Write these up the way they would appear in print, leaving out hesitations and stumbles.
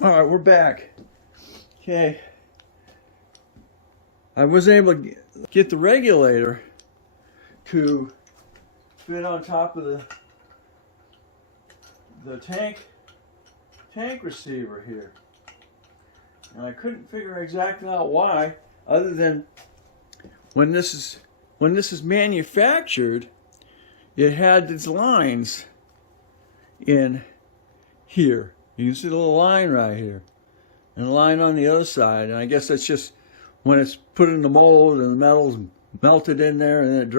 All right, we're back. Okay. I was able to get the regulator to fit on top of the tank receiver here. And I couldn't figure exactly out why, other than when this is manufactured, it had these lines in here. You can see the little line right here, and a line on the other side. And I guess that's just when it's put in the mold and the metal's melted in there, and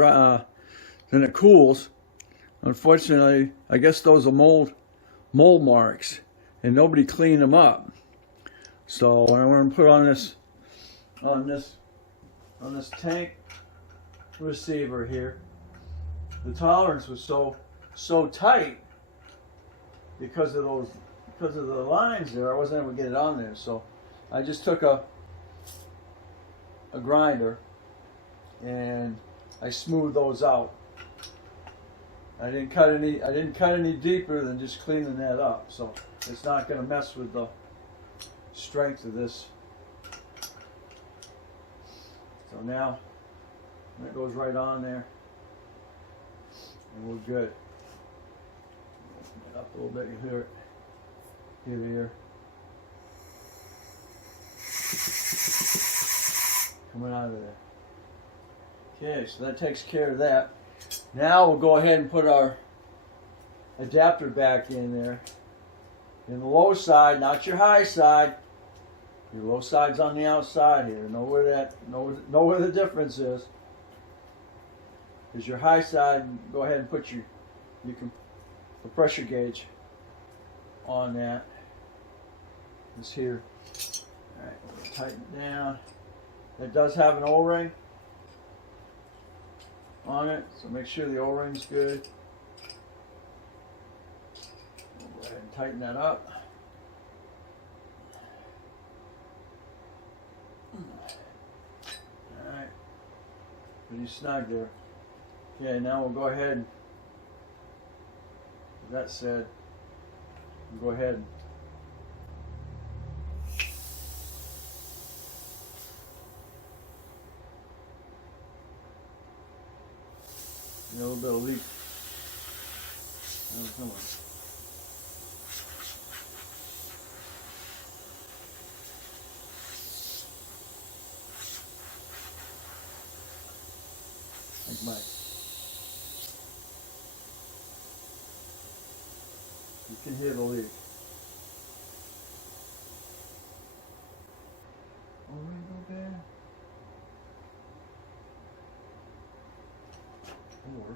then it cools. Unfortunately, I guess those are mold marks, and nobody cleaned them up. So I want to put on this tank receiver here. The tolerance was so tight because of the lines there. I wasn't able to get it on there, so I just took a grinder and I smoothed those out. I didn't cut any deeper than just cleaning that up, so it's not going to mess with the strength of this. So now that goes right on there, and we're good. Open it up a little bit. You hear it. Here. Coming out of there. Okay, so that takes care of that. Now we'll go ahead and put our adapter back in there. In the low side, not your high side. Your low side's on the outside here. Know where the difference is. Because your high side, go ahead and put the pressure gauge on that. This here. Alright, we'll tighten it down. It does have an O-ring on it, so make sure the O-ring's good. We'll go ahead and tighten that up. Alright, pretty snug there. Okay, now we'll go ahead, with that said, we'll go ahead and a little bit of leak. Oh, come on. Like Mike. You can hear the leak. Oh, we go there. Or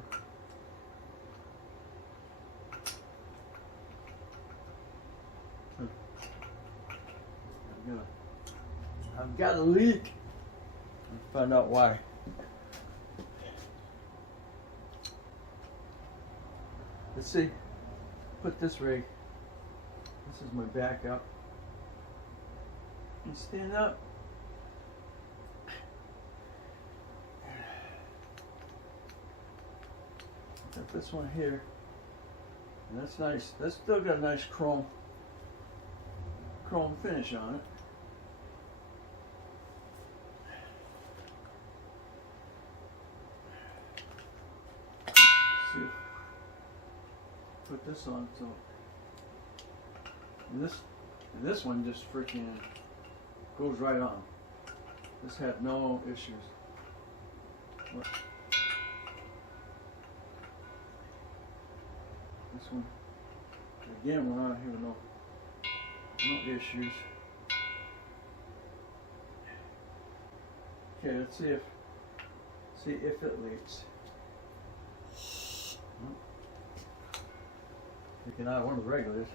I've got a leak. Let's find out why. Let's see. Put this rig. This is my backup. And stand up. Got this one here. And that's nice. That's still got a nice chrome finish on it. See, put this on so, and this one just freaking goes right on. This had no issues. This one, again, we're not having no issues. Okay, let's see if it leaks. Taking out one of the regulars.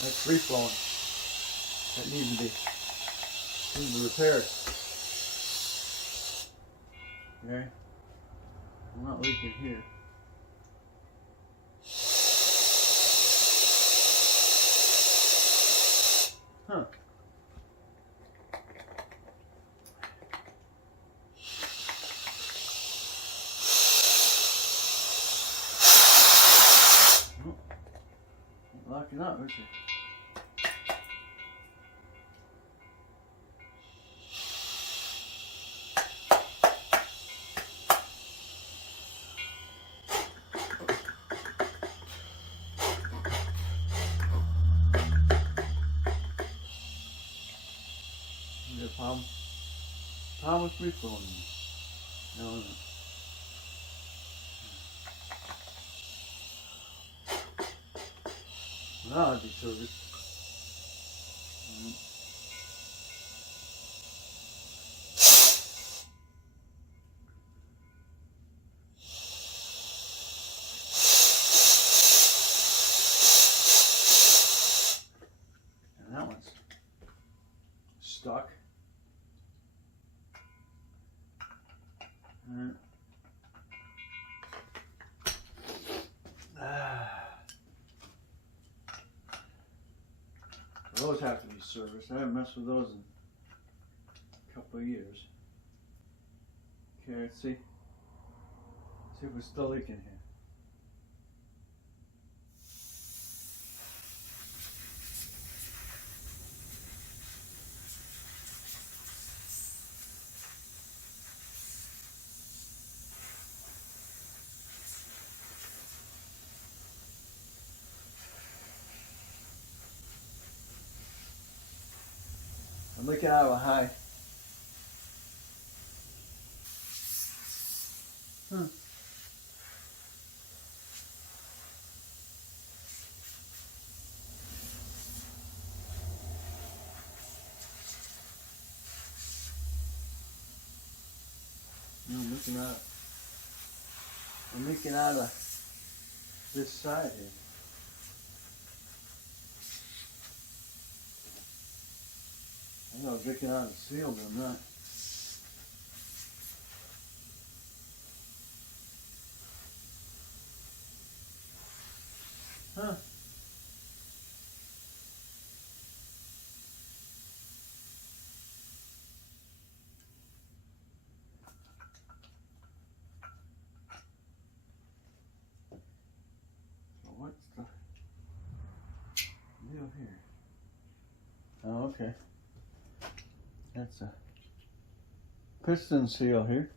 That's free flowing. That needs to be repaired. Okay. Not leaking here. Huh. Locking up, isn't it? Is there a problem? Problem with me phone? No, no. Now I'll be serviced. And that one's stuck. Those have to be serviced. I haven't messed with those in a couple of years. Okay, let's see. See if we're still leaking here. I'm looking out of a high. I'm leaking out of this side here. I know I was leaking out of the seal, but I'm not. Huh. So what's the deal here? Oh, okay. That's a piston seal here.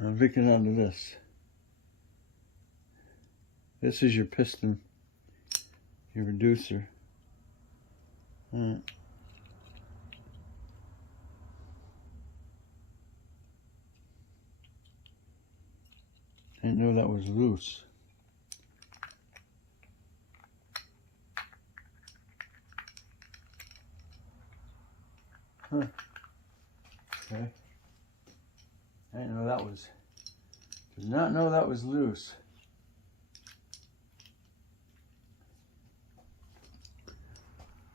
I'm leaking onto this. This is your piston, your reducer. Didn't know that was loose. Huh. Okay. I didn't know that was. Did not know that was loose.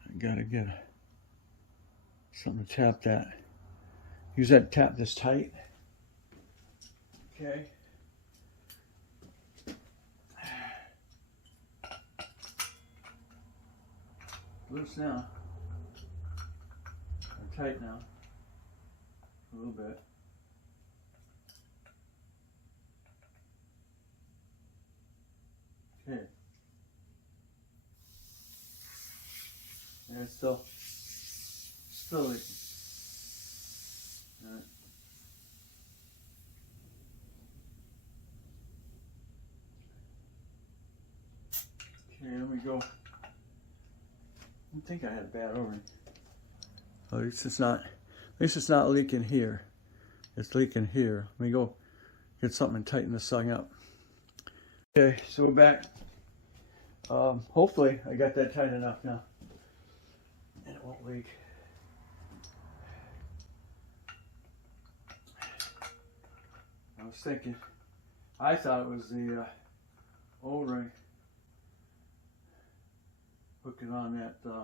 I gotta get something to tap that. Use that to tap this tight. Okay. Loose now. Or tight now. A little bit. Okay. And it's still leaking. All right. Okay, let me go. I think I had a bad O-ring. At least it's not leaking here. It's leaking here. Let me go get something and tighten this thing up. Okay, so we're back. Hopefully I got that tight enough now. And it won't leak. I was thinking, I thought it was the O-ring hooking on that hang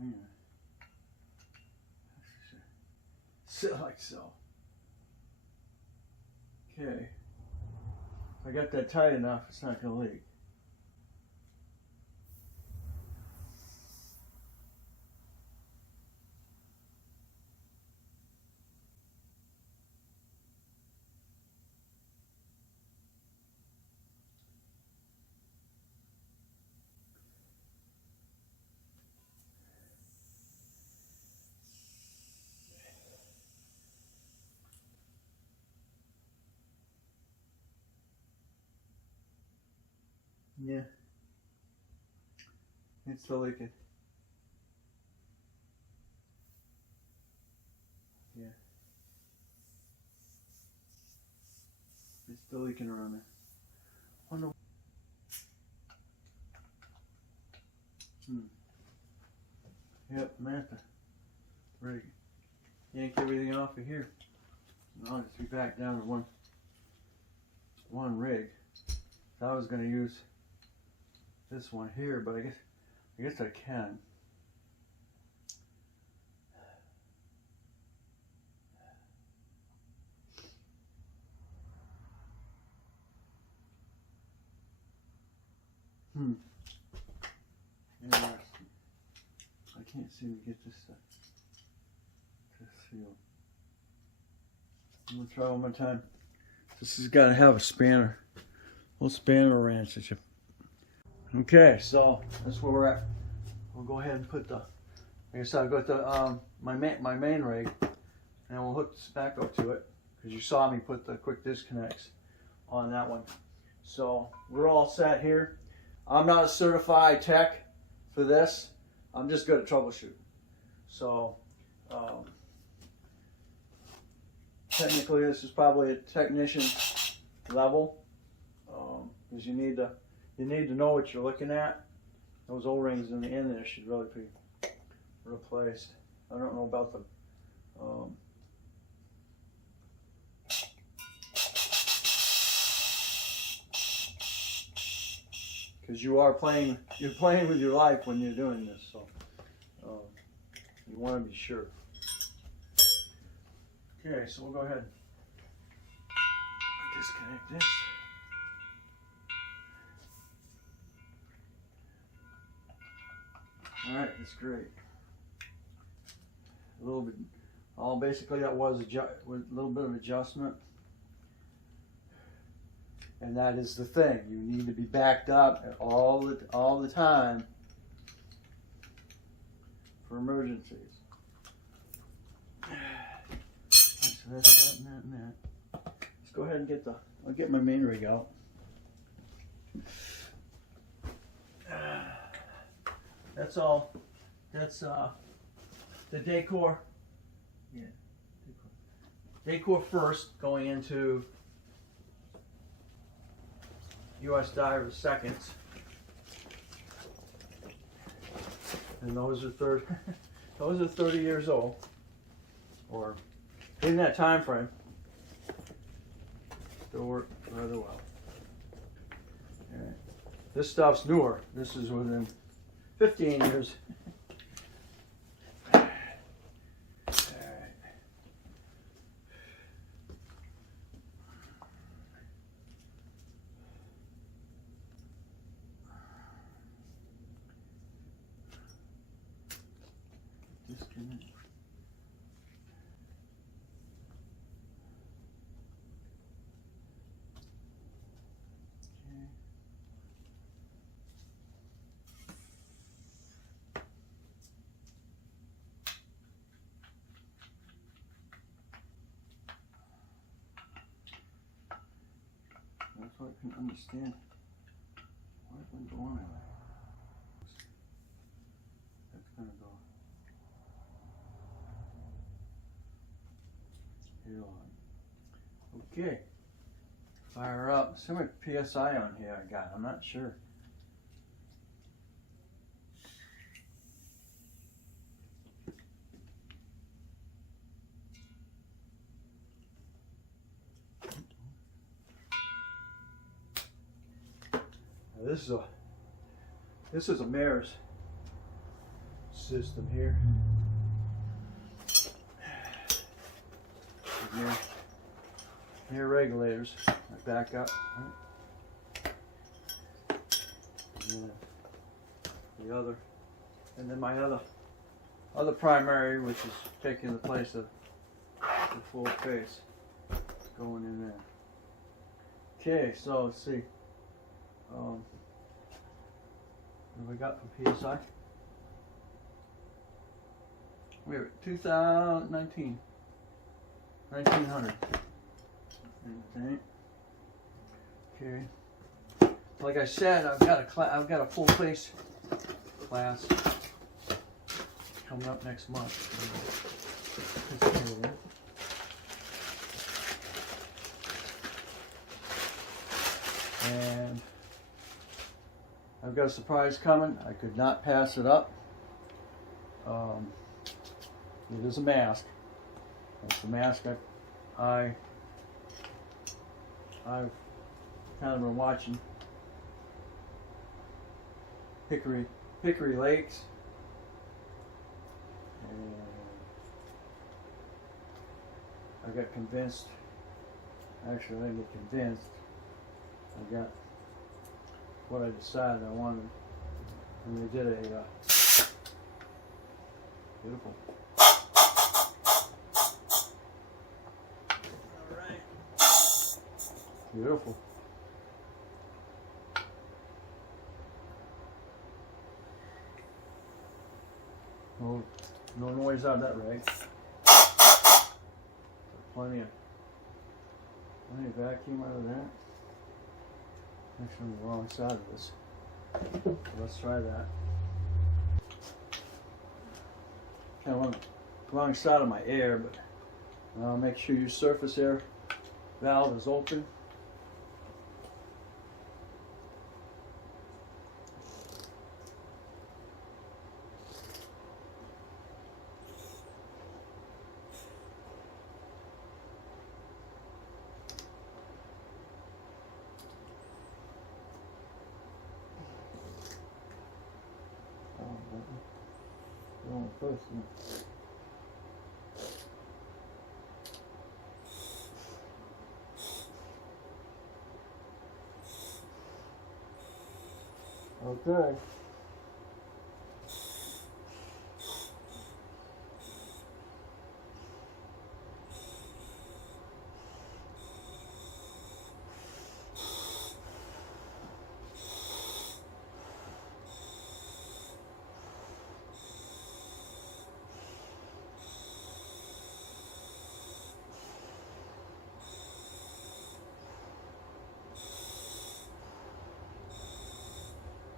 on. Sit like so. Okay. If I got that tight enough, it's not going to leak. Yeah. It's still leaking. Yeah. It's still leaking around there. Wonder. Yep, Martha. Rig. Yank everything off of here. And I'll just be back down to one rig. So I was going to use this one here, but I guess I can. Interesting. I can't seem to get this to seal. I'm gonna try one more time. This has got to have a spanner, little spanner wrench. Okay, so that's where we're at. We'll go ahead and put the. I guess I'll go to my main rig, and we'll hook the Smaco to it because you saw me put the quick disconnects on that one. So we're all set here. I'm not a certified tech for this. I'm just good at troubleshooting. So technically this is probably a technician level because you need to know what you're looking at. Those O-rings in the end there should really be replaced. I don't know about the because you're playing with your life when you're doing this, so you want to be sure. Okay, so we'll go ahead and disconnect this. All right, that's great. A little bit, basically that was a little bit of adjustment. And that is the thing. You need to be backed up at all the time for emergencies. So that's that and that. Let's go ahead and I'll get my main rig out. That's all. That's the decor. Yeah, decor first, going into U.S. Divers seconds, and those are 30 years old, or in that time frame. Still work rather well. Right. This stuff's newer. This is within 15 years. Disconnect. That's what I can understand. Why it wouldn't go on there? That's gonna go here on. Okay. Fire up. See how much PSI on here I got. I'm not sure. This is a Mares system here. air regulators. I back up. And the other, and then my other primary, which is taking the place of the full face, going in there. Okay, so let's see. What have we got for PSI? We have 2019. 1900. Okay. Like I said, I've got a full face class coming up next month. And I've got a surprise coming. I could not pass it up. It is a mask. It's a mask I've kind of been watching. Hickory Lakes. And I got convinced. Actually, I didn't get convinced. I got what I decided I wanted. And they did a beautiful. Alright. Beautiful. No noise out of that rag. Plenty of vacuum out of that. Actually, on the wrong side of this. So let's try that. Kind of on the wrong side of my air, but make sure your surface air valve is open. First one. Okay.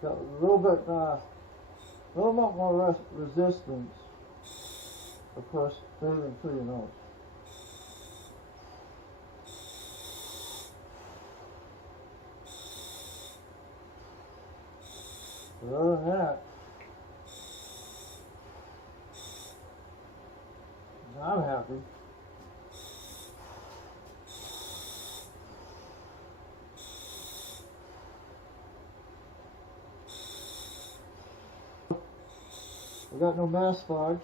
Got a little bit more resistance, of course, breathing through your nose. But other than that, I'm happy. I got no mask fog.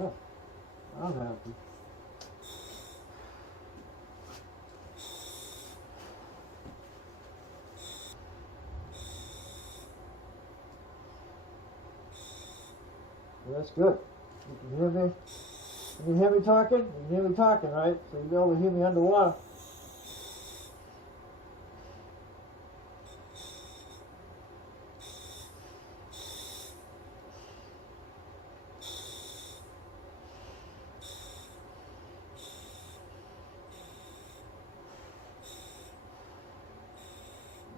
Yeah, I'm happy. That's good. You can hear me. Can you hear me talking? You can hear me talking, right? So you'll be able to hear me underwater.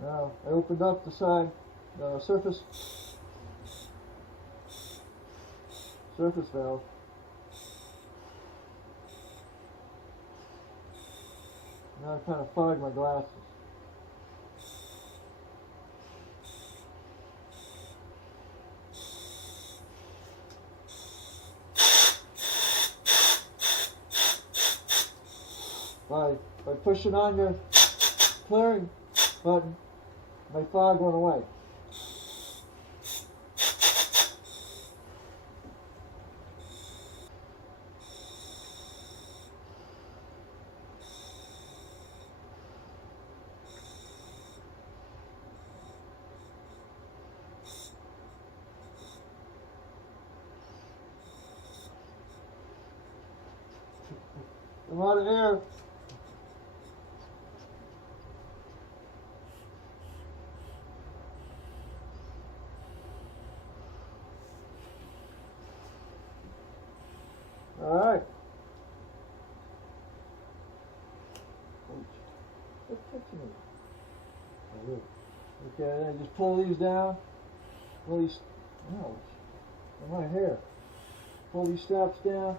Now I opened up the side, surface valve. Now I kind of fogged my glasses. by pushing on the clearing button, my fog went away. A lot of air. All right. What's touching me? Okay, then just pull these down. Pull these. No, my hair. Pull these straps down.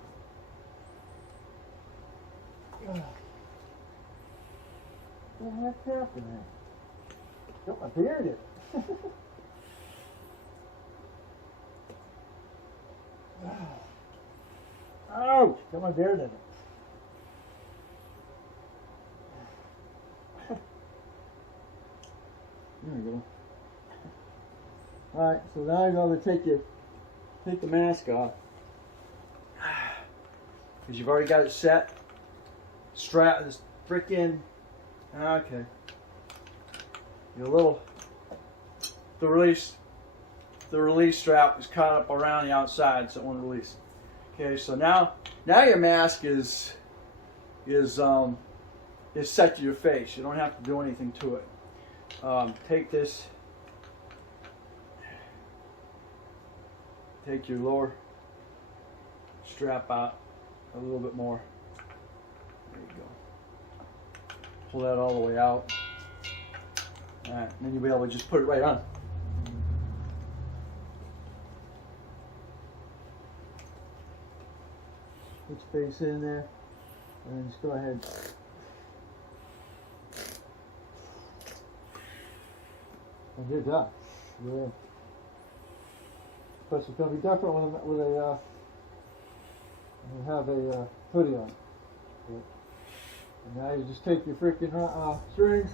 What the heck's happening? Got my beard in. Ouch! Got my beard in it. There we go. Alright, so now you're going to take the mask off. Because you've already got it set. Strap this freaking. Okay. The release strap is caught up around the outside, so it won't release. Okay, so now your mask is set to your face. You don't have to do anything to it. Take your lower strap out a little bit more. There you go. Pull that all the way out. Alright, then you'll be able to just put it right on. Put your face in there, and then just go ahead. And you're done. You're in. Plus it's going to be different when you have a hoodie on. And now you just take your freaking strings,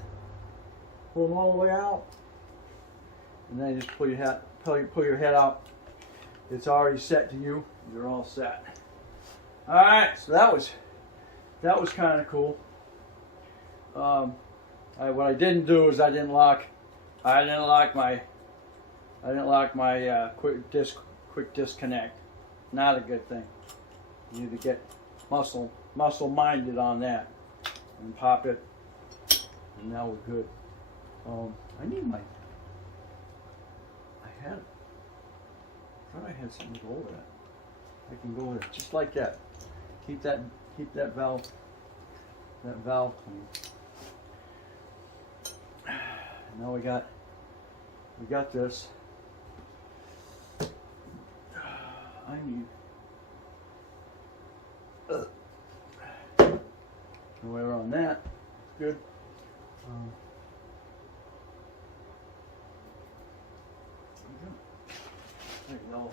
pull them all the way out, and then you just pull your head out. It's already set to you. You're all set. All right, so that was kind of cool. What I didn't do is I didn't lock my quick disconnect. Not a good thing. You need to get muscle minded on that and pop it, and now we're good. I thought I had something to go over that. I can go over it just like that. Keep that valve clean. Now we got this. I need no way around that. Good. There you go.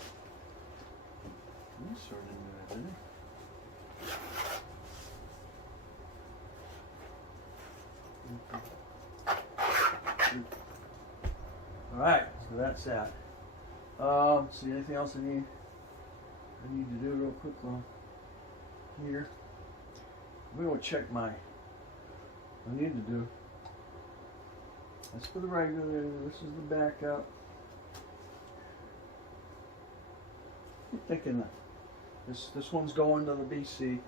You sort of knew that, didn't you? Alright, so that's that. See anything else I need to do real quick on here? I'm going to check I need to do. That's for the regular, this is the backup. I'm thinking that this one's going to the BC.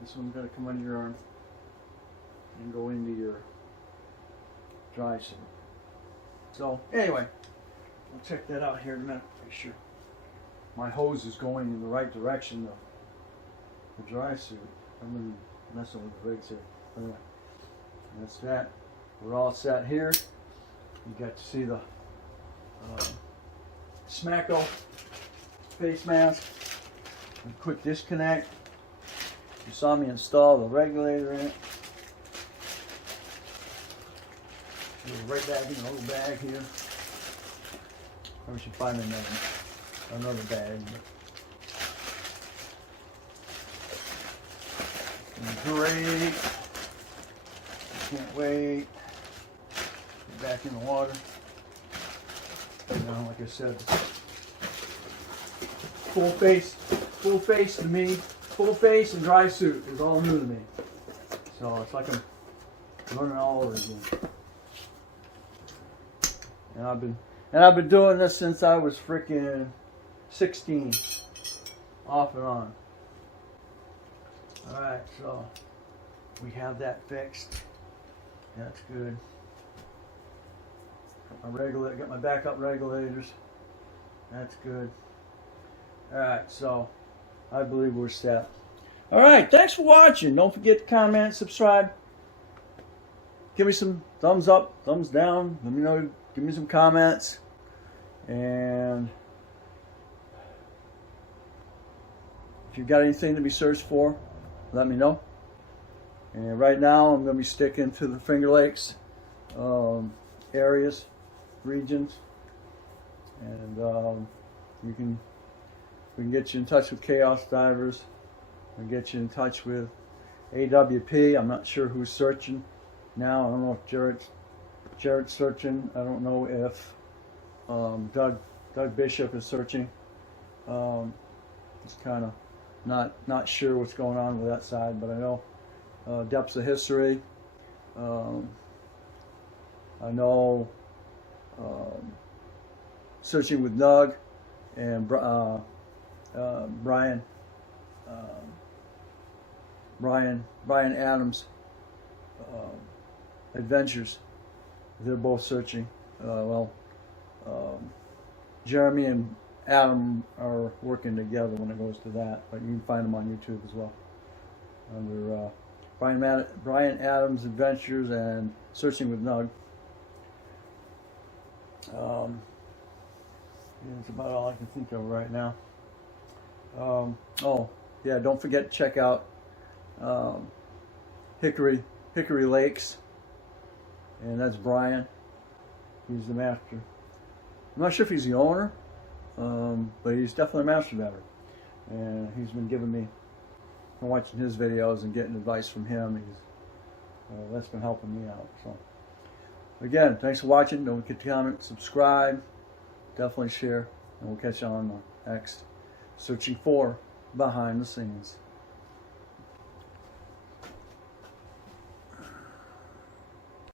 This one's going to come under your arm and go into your dry suit. So anyway, we'll check that out here in a minute. Make sure my hose is going in the right direction of the dry suit. I'm gonna messing with the rigs here. Anyway, that's that. We're all set here. You got to see the Smaco face mask and quick disconnect. You saw me install the regulator in it. Right back in the little bag here. Probably should find another bag. But Great. Can't wait. Get back in the water. You know, like I said, full face to me, full face and dry suit is all new to me. So it's like I'm learning all over again. And I've been doing this since I was freaking 16, off and on. All right, so we have that fixed. That's good. Got my backup regulators. That's good. All right, so I believe we're set. All right, thanks for watching. Don't forget to comment, subscribe. Give me some thumbs up, thumbs down. Let me know. Give me some comments. And if you've got anything to be searched for, let me know. And right now, I'm going to be sticking to the Finger Lakes areas, regions, and we can get you in touch with Chaos Divers. We can get you in touch with AWP. I'm not sure who's searching now. I don't know if Jared's searching. I don't know if Doug Bishop is searching. Just kind of not sure what's going on with that side, but I know Depths of History. I know Searching with Nug and Brian Adams Adventures. They're both searching. Jeremy and Adam are working together when it goes to that, but you can find them on YouTube as well under Brian Adams Adventures and Searching with Nug. That's about all I can think of right now. Oh yeah, don't forget to check out Hickory Lakes, and that's Brian. He's the master. I'm not sure if he's the owner, but he's definitely a master diver, and he's been giving me, I'm watching his videos and getting advice from him. That's been helping me out. So again, thanks for watching. Don't forget to comment, subscribe, definitely share, and we'll catch you on the next Searching for Behind the Scenes.